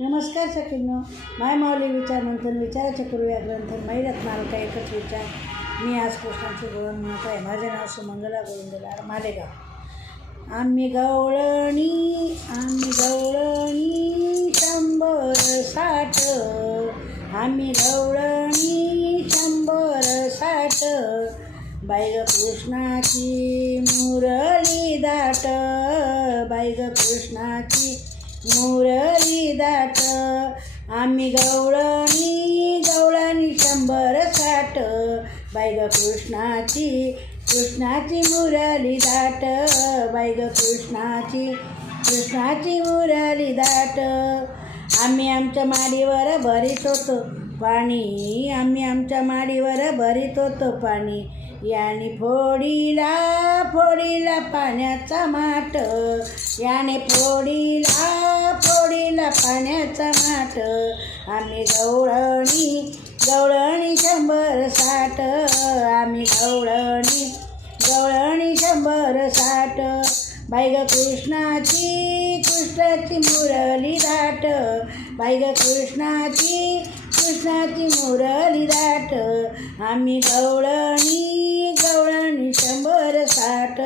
नमस्कार सखींनो, माय माऊली विचार मंथन विचाराच्या पूर्वी ग्रंथन मैरत मालका एकच विचार. मी आज कृष्णाचे गोवन म्हणत आहे. माझे नाव सुमंगला गोविंदलाल मालेगाव. आम्ही गवळणी 100-60. आम्ही गवळणी 100-60. बाई ग कृष्णाची मुरली दाट, बाई ग कृष्णाची मुरली दाट. आम्ही गवळणी 100-60. बाई ग कृष्णाची मुरली दाट, बाई ग कृष्णाची मुरली दाट. आम्ही आमच्या माडीवर भरीत होतो पाणी, आम्ही आमच्या माडीवर भरीत होतो पाणी. याने फोडीला पाण्याचा माठ, याने फोडीला पाण्याचा माठ. आम्ही गवळणी 100-60. आम्ही गवळणी 100-60. बाई ग कृष्णाची मुरली दाट, बाई ग कृष्णाची मुरली दाट. आम्ही गवळणी 100-60.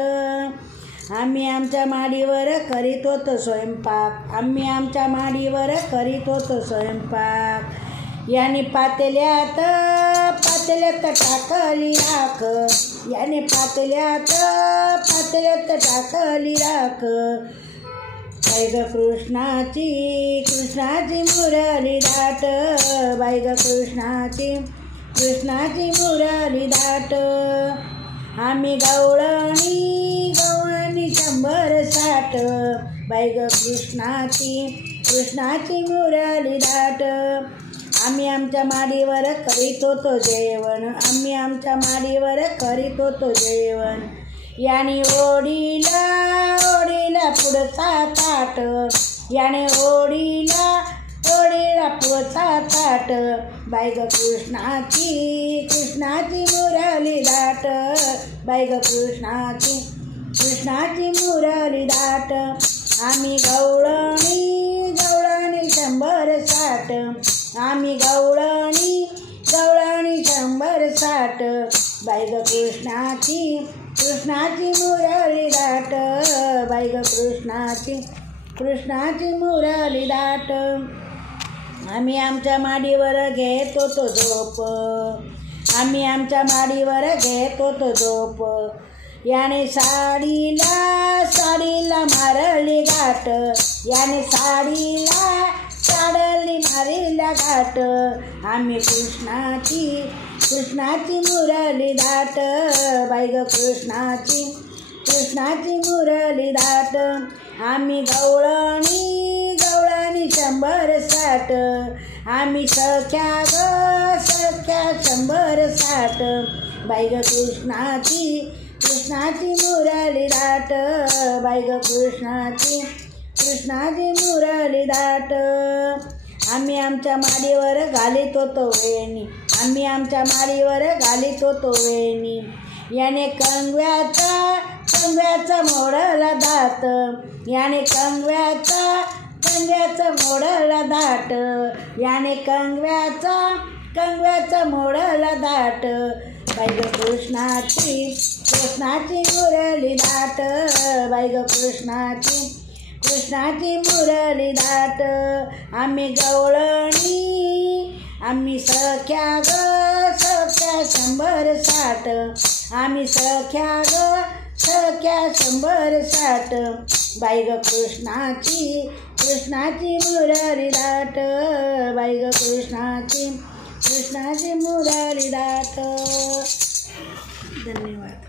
आम्ही आमच्या माडीवर करीत होतो स्वयंपाक, आम्ही आमच्या माडीवर करीत होतो स्वयंपाक. याने पातेल्यात टाकली राख, याने पातेल्यात टाकली राख. बाई ग कृष्णाची मुरली दाट, बाई ग कृष्णाची मुरली दाट. आम्ही गवळणी 100-60. बाई ग कृष्णाची मुरली दाट. आम्ही आमच्या माडीवर करीत होतो जेवण, आम्ही आमच्या माडीवर करीत होतो जेवण. याने ओढीला पुढचा ताट, याने ओढीला पुढचा ताट. बाई ग कृष्णाची मुरली दाट, बाई ग कृष्णाची मुरली दाट. आम्ही गवळणी 100-60. आम्ही गवळणी 100-60. बाई ग कृष्णाची मुरली दाट, बाई ग कृष्णाची मुरली दाट. आम्ही आमच्या माडीवर घेत होतो झोप, आम्ही आमच्या माडीवर घेत होतो झोप. याने साडीला मारली गाठ, याने साडीला मारली गाठ. आम्ही कृष्णाची मुरली दाट, बाई ग कृष्णाची मुरली दाट. आम्ही गवळणी 100-60. आम्ही सख्या 100-60. बाई ग कृष्णाची मुरली दाट, बाई ग कृष्णाची मुरली दाट. आम्ही आमच्या माडीवर घालीत होतो वेणी, आम्ही आमच्या माडीवर घालीत होतो वेणी. याने कंगव्याचा मोडला दात, याने कंगव्याचा मोडला दाट. याने कंगव्याचा मोडला दाट. बाई ग कृष्णाची मुरली दाट, बाई ग कृष्णाची मुरली दाट. आम्ही गवळणी सख्या 100-60. आम्ही सख्या 100-60. बाई ग कृष्णाची मुरली दाट, बाई ग कृष्णाची मुरली दाट. धन्यवाद.